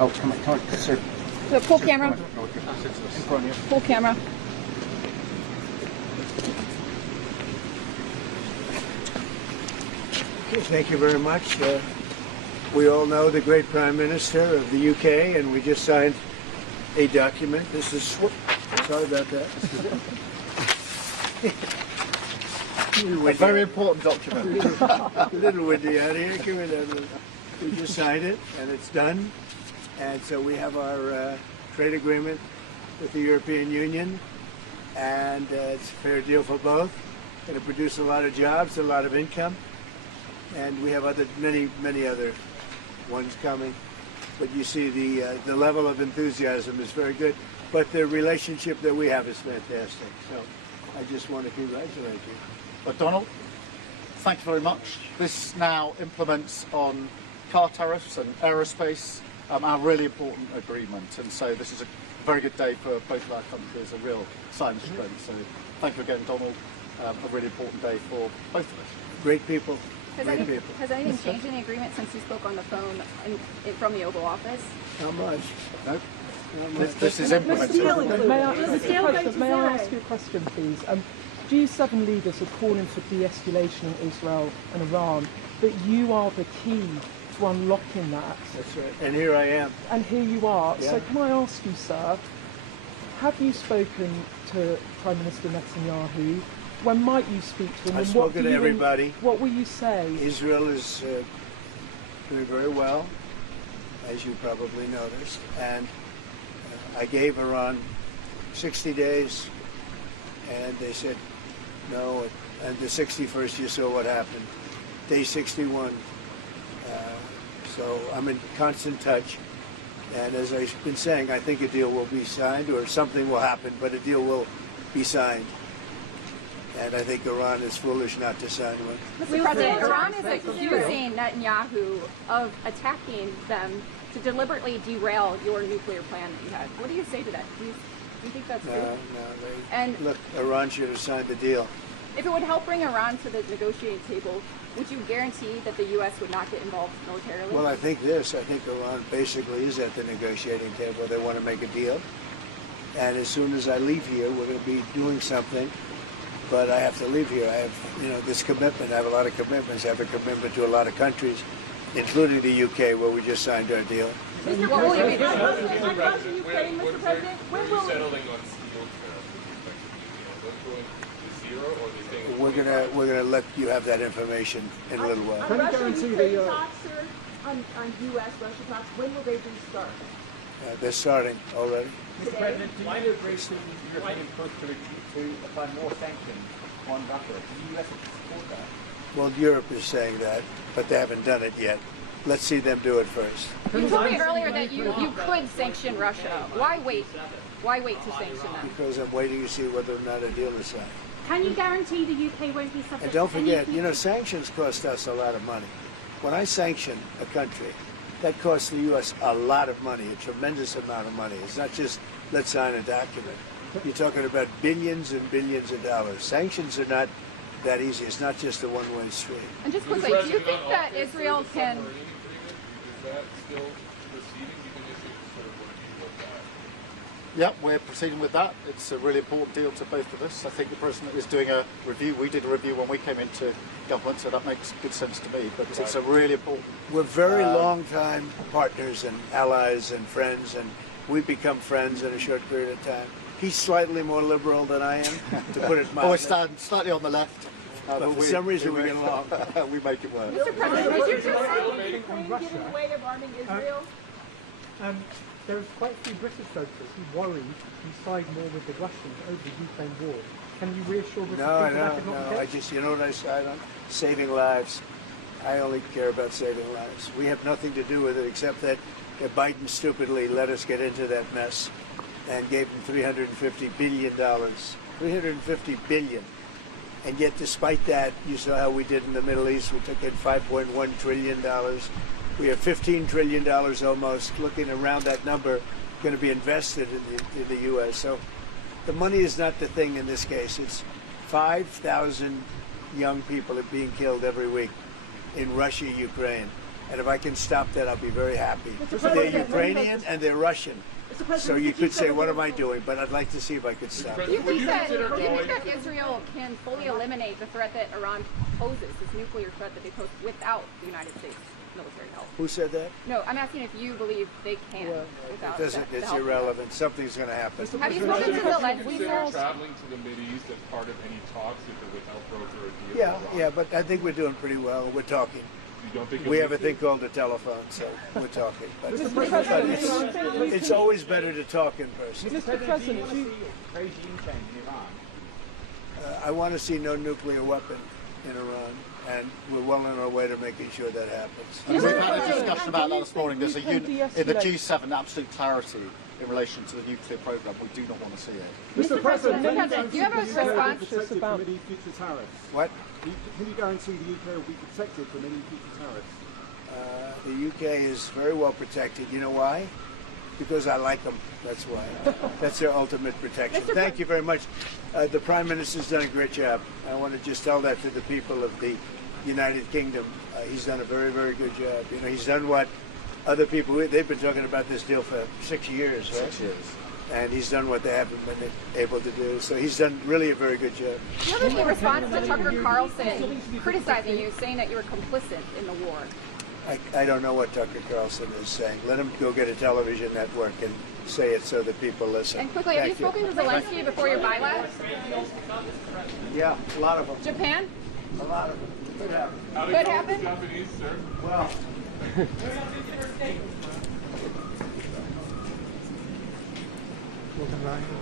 Oh, come on, sir. So full camera. In front of you. Full camera. Okay, thank you very much. We all know the great Prime Minister of the UK, and we just signed a document. This is, sorry about that. A very important document. A little windy out here. Give me that. We just signed it, and it's done. And so we have our trade agreement with the European Union, and it's a fair deal for both. Going to produce a lot of jobs, a lot of income, and we have many other ones coming. But you see the level of enthusiasm is very good. But the relationship that we have is fantastic. So I just want to congratulate you. But Donald, thank you very much. This now implements on car tariffs and aerospace, our really important agreement. And so this is a very good day for both of our countries, a real sign of strength. So thank you again, Donald. A really important day for both of us. Great people. Has anything changed in the agreement since you spoke on the phone from the Oval Office? How much? No? This is implemented. May I ask you a question, please? G7 leaders are calling for de-escalation in Israel and Iran, but you are the key to unlocking that. That's right. And here I am. And here you are. Yeah. So can I ask you, sir, have you spoken to Prime Minister Netanyahu? When might you speak to him? I've spoken to everybody. What will you say? Israel is doing very well, as you probably noticed, and I gave Iran 60 days, and they said no, and the 61st you saw what happened. Day 61. So I'm in constant touch, and as I've been saying, I think a deal will be signed, or something will happen, but a deal will be signed. And I think Iran is foolish not to sign one. Mr. President, Iran is accusing Netanyahu of attacking them to deliberately derail your nuclear plan that you had. What do you say to that? Do you think that's true? No. Look, Iran should have signed the deal. If it would help bring Iran to the negotiating table, would you guarantee that the U.S. would not get involved militarily? Well, I think Iran basically is at the negotiating table. They want to make a deal. And as soon as I leave here, we're going to be doing something. But I have to leave here. I have, this commitment. I have a lot of commitments. I have a commitment to a lot of countries, including the UK, where we just signed our deal. Mr. President, When will settling on steel tariffs? We're gonna let you have that information in a little while. Can you guarantee the talks, sir, on U.S.-Russia talks, when will they restart? They're starting already. Mr. President, do you agree to the European push to apply more sanctions on Russia? Do the U.S. support that? Well, Europe is saying that, but they haven't done it yet. Let's see them do it first. you told me earlier that you could sanction Russia. Why wait? Why wait to sanction them? Because I'm waiting to see whether or not a deal is signed. Can you guarantee the UK won't be subject And don't to forget, any sanctions cost us a lot of money. When I sanction a country, that costs the U.S. a lot of money, a tremendous amount of money. It's not just let's sign a document. You're talking about billions and billions of dollars. Sanctions are not that easy. It's not just a one-way street. And just quickly, do you think that Israel can... Is that still proceeding? You can just sort of review of that. Yeah, we're proceeding with that. It's a really important deal to both of us. I think the President is doing a review. We did a review when we came into government, so that makes good sense to me. But it's a really important... We're very long-time partners and allies and friends, and we've become friends in a short period of time. He's slightly more liberal than I am, to put it mildly. Always stand slightly on the left. But for some reason we get along. We make it work. Mr. President, is your Ukraine get in the way of arming Israel? There's quite a few British voters who worry you side more with the Russians over the Ukraine war. Can you reassure British people that is not the case? You know what I side on? Saving lives. I only care about saving lives. We have nothing to do with it except that Biden stupidly let us get into that mess and gave him $350 billion. $350 billion. And yet, despite that, you saw how we did in the Middle East. We took in $5.1 trillion. We have $15 trillion almost, looking around that number, going to be invested in the U.S. So the money is not the thing in this case. It's 5,000 young people are being killed every week in Russia, Ukraine. And if I can stop that, I'll be very happy. They're Ukrainian and they're Russian. So you could say, what am I doing? But I'd like to see if I could stop Do you it. think that Israel can fully eliminate the threat that Iran poses, this nuclear threat that they pose, without the United States military help? Who said that? No, I'm asking if you believe they can without It doesn't, the it's help. irrelevant. Something's going to happen. Have you spoken to the Consider traveling to the Mideast as part of any talks if it would help broker a deal? Yeah, with Iran? yeah, but I think we're doing pretty well. We're talking. You don't think We it'll have a be- thing called a telephone, so we're talking. But it's always better to talk in person. Mr. President, Do you want to see regime change in Iran? I want to see no nuclear weapon in Iran, and we're well on our way to making sure that happens. We've had a discussion about that this morning. There's a You can in the de-escalate. G7 absolute clarity in relation to the nuclear program. We do not want to see it. Mr. President, Mr. President, do you have a response? protected about- from any future tariffs? What? Can you guarantee the UK will be protected from any future tariffs? The UK is very well protected. You know why? Because I like them. That's why. That's their ultimate protection. Thank you very much. The Prime Minister's done a great job. I want to just tell that to the people of the United Kingdom. He's done a very, very good job. You know, he's done what other people, they've been talking about this deal for 6 years, right? 6 years. And he's done what they haven't been able to do. So he's done really a very good job. Do you have any response to Tucker Carlson criticizing you, saying that you were complicit in the war? I don't know what Tucker Carlson is saying. Let him go get a television network and say it so that people listen. And quickly, have you Thank spoken to Zelensky before your bylaws? Yeah, a lot of them. Japan? A lot of them. Could happen. How to Could go happen? with the Japanese, sir? Well.